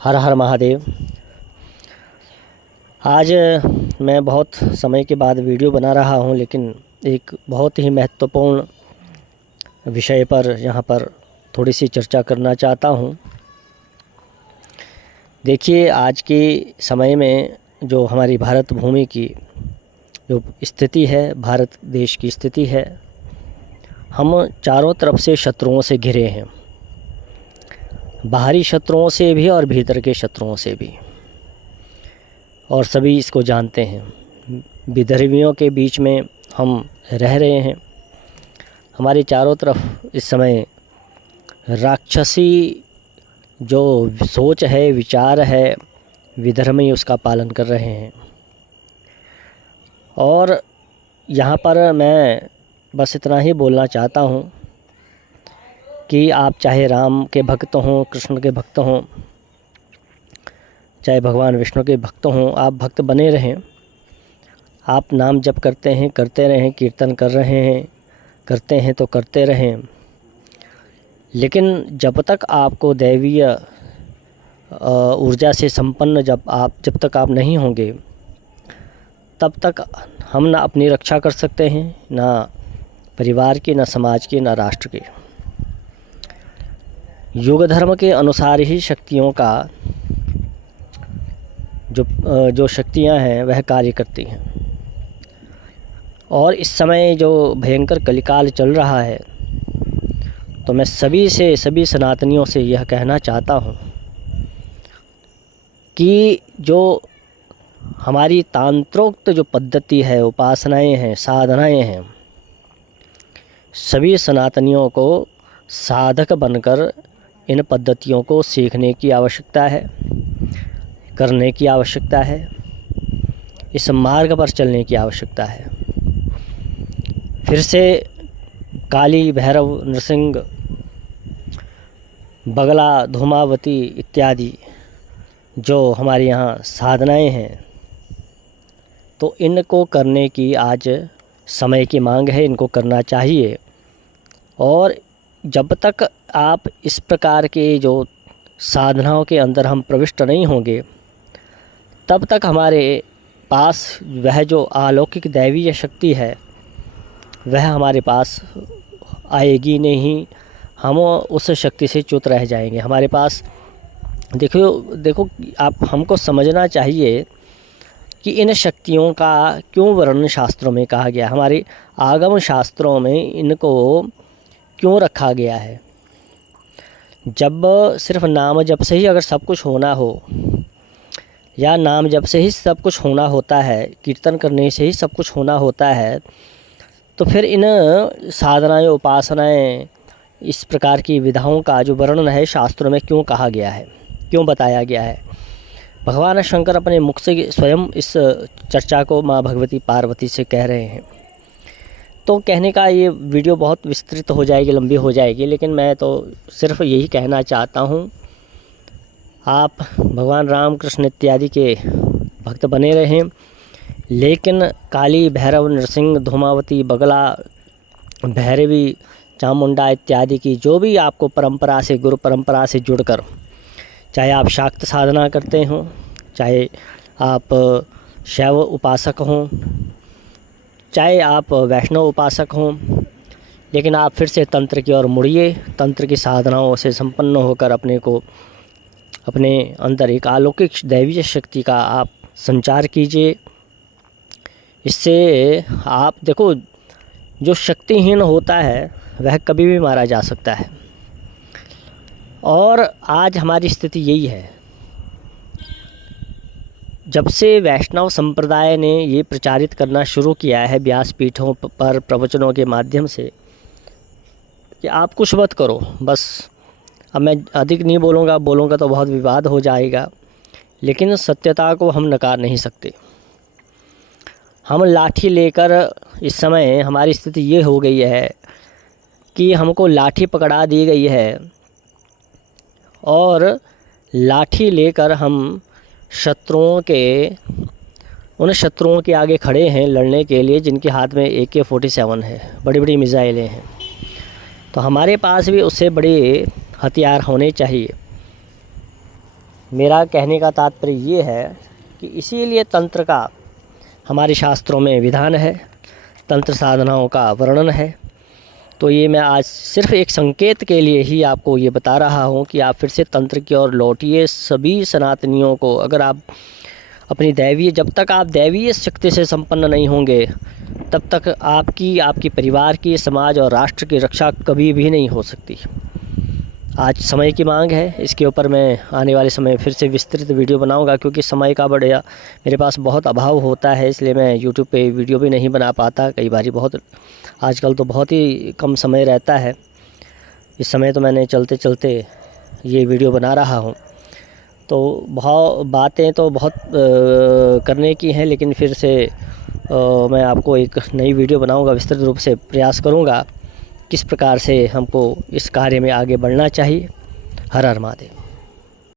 हर हर महादेव। आज मैं बहुत समय के बाद वीडियो बना रहा हूं, लेकिन एक बहुत ही महत्वपूर्ण विषय पर यहाँ पर थोड़ी सी चर्चा करना चाहता हूं। देखिए, आज के समय में जो हमारी भारत भूमि की जो स्थिति है, भारत देश की स्थिति है, हम चारों तरफ से शत्रुओं से घिरे हैं, बाहरी शत्रुओं से भी और भीतर के शत्रुओं से भी, और सभी इसको जानते हैं। विधर्मियों के बीच में हम रह रहे हैं। हमारे चारों तरफ इस समय राक्षसी जो सोच है, विचार है, विधर्मी उसका पालन कर रहे हैं। और यहाँ पर मैं बस इतना ही बोलना चाहता हूँ कि आप चाहे राम के भक्त हों, कृष्ण के भक्त हों, चाहे भगवान विष्णु के भक्त हों, आप भक्त बने रहें। आप नाम जप करते हैं, करते रहें, कीर्तन कर रहे हैं, करते हैं तो करते रहें। लेकिन जब तक आपको दैवीय ऊर्जा से संपन्न जब तक आप नहीं होंगे, तब तक हम ना अपनी रक्षा कर सकते हैं, ना परिवार की, ना समाज की, ना राष्ट्र की। युग धर्म के अनुसार ही शक्तियों का जो शक्तियां हैं वह कार्य करती हैं। और इस समय जो भयंकर कलिकाल चल रहा है, तो मैं सभी सनातनियों से यह कहना चाहता हूं कि जो हमारी तांत्रोक्त जो पद्धति है, उपासनाएं हैं, साधनाएं हैं, सभी सनातनियों को साधक बनकर इन पद्धतियों को सीखने की आवश्यकता है, करने की आवश्यकता है, इस मार्ग पर चलने की आवश्यकता है। फिर से काली, भैरव, नृसिंह, बगला, धूमावती इत्यादि जो हमारे यहाँ साधनाएं हैं, तो इनको करने की आज समय की मांग है, इनको करना चाहिए। और जब तक आप इस प्रकार के जो साधनाओं के अंदर हम प्रविष्ट नहीं होंगे, तब तक हमारे पास वह जो अलौकिक दैवीय शक्ति है वह हमारे पास आएगी नहीं। हम उस शक्ति से च्युत रह जाएंगे। हमारे पास देखो आप, हमको समझना चाहिए कि इन शक्तियों का क्यों वर्णन शास्त्रों में कहा गया, हमारे आगम शास्त्रों में इनको क्यों रखा गया है। जब सिर्फ नाम जप से ही अगर सब कुछ होना हो, या नाम जप से ही सब कुछ होना होता है, कीर्तन करने से ही सब कुछ होना होता है, तो फिर इन साधनाएं, उपासनाएं, इस प्रकार की विधाओं का जो वर्णन है शास्त्रों में क्यों कहा गया है, क्यों बताया गया है। भगवान शंकर अपने मुख से स्वयं इस चर्चा को माँ भगवती पार्वती से कह रहे हैं। तो कहने का ये वीडियो बहुत विस्तृत हो जाएगी, लंबी हो जाएगी, लेकिन मैं तो सिर्फ यही कहना चाहता हूँ, आप भगवान राम, कृष्ण इत्यादि के भक्त बने रहें। लेकिन काली, भैरव, नृसिंह, धूमावती, बगला, भैरवी, चामुंडा इत्यादि की जो भी आपको परंपरा से, गुरु परंपरा से जुड़कर, चाहे आप शाक्त साधना करते हों, चाहे आप शैव उपासक हों, चाहे आप वैष्णव उपासक हों, लेकिन आप फिर से तंत्र की ओर मुड़िए। तंत्र की साधनाओं से संपन्न होकर अपने अंदर एक अलौकिक दैवीय शक्ति का आप संचार कीजिए। इससे आप देखो, जो शक्तिहीन होता है वह कभी भी मारा जा सकता है। और आज हमारी स्थिति यही है। जब से वैष्णव संप्रदाय ने ये प्रचारित करना शुरू किया है व्यासपीठों पर प्रवचनों के माध्यम से कि आप कुछ मत करो, बस अब मैं अधिक नहीं बोलूँगा तो बहुत विवाद हो जाएगा, लेकिन सत्यता को हम नकार नहीं सकते। हम लाठी लेकर, इस समय हमारी स्थिति ये हो गई है कि हमको लाठी पकड़ा दी गई है, और लाठी लेकर हम उन शत्रुओं के आगे खड़े हैं लड़ने के लिए, जिनके हाथ में AK-47 है, बड़ी बड़ी मिसाइलें हैं। तो हमारे पास भी उससे बड़े हथियार होने चाहिए। मेरा कहने का तात्पर्य ये है कि इसीलिए तंत्र का हमारे शास्त्रों में विधान है, तंत्र साधनाओं का वर्णन है। तो ये मैं आज सिर्फ एक संकेत के लिए ही आपको ये बता रहा हूँ कि आप फिर से तंत्र की ओर लौटिए। सभी सनातनियों को, अगर आप अपनी जब तक आप दैवीय शक्ति से संपन्न नहीं होंगे, तब तक आपकी परिवार की, समाज और राष्ट्र की रक्षा कभी भी नहीं हो सकती। आज समय की मांग है, इसके ऊपर मैं आने वाले समय फिर से विस्तृत वीडियो बनाऊंगा, क्योंकि समय का मेरे पास बहुत अभाव होता है, इसलिए मैं यूट्यूब पे वीडियो भी नहीं बना पाता। कई बारी आजकल तो बहुत ही कम समय रहता है। इस समय तो मैंने चलते चलते ये वीडियो बना रहा हूँ। तो बातें तो बहुत करने की हैं, लेकिन फिर से मैं आपको एक नई वीडियो बनाऊंगा, विस्तृत रूप से प्रयास करूंगा किस प्रकार से हमको इस कार्य में आगे बढ़ना चाहिए। हर हर महादेव।